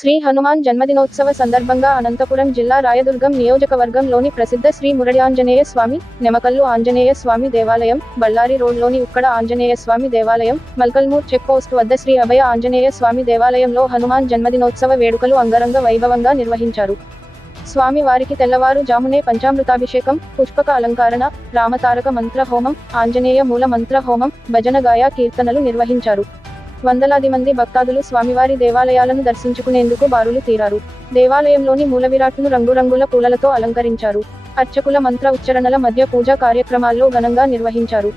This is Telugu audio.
శ్రీ హనుమాన్ జన్మదినోత్సవ సందర్భంగా అనంతపురం జిల్లా రాయదుర్గం నియోజకవర్గంలోని ప్రసిద్ధ శ్రీ మురళి ఆంజనేయ స్వామి, నెమకల్లు ఆంజనేయ స్వామి దేవాలయం, బళ్ళారి రోడ్లోని ఉక్కడ ఆంజనేయ స్వామి దేవాలయం, మల్కల్మూర్ చెక్ పోస్ట్ వద్ద శ్రీ అభయ ఆంజనేయ స్వామి దేవాలయంలో హనుమాన్ జన్మదినోత్సవ వేడుకలు అంగరంగ వైభవంగా నిర్వహించారు. స్వామి వారికి తెల్లవారు జామునే పంచామృతాభిషేకం, పుష్పక అలంకరణ, రామతారక మంత్ర హోమం, ఆంజనేయ మూల మంత్ర హోమం, భజన గాయ కీర్తనలు నిర్వహించారు. వందలాది మంది భక్తాదులు స్వామివారి దేవాలయాలను దర్శించుకునేందుకు బారులు తీరారు. దేవాలయంలోని మూలవిరాట్ను రంగురంగుల పూలలతో అలంకరించారు. అర్చకుల మంత్ర ఉచ్చరణల మధ్య పూజా కార్యక్రమాల్లో ఘనంగా నిర్వహించారు.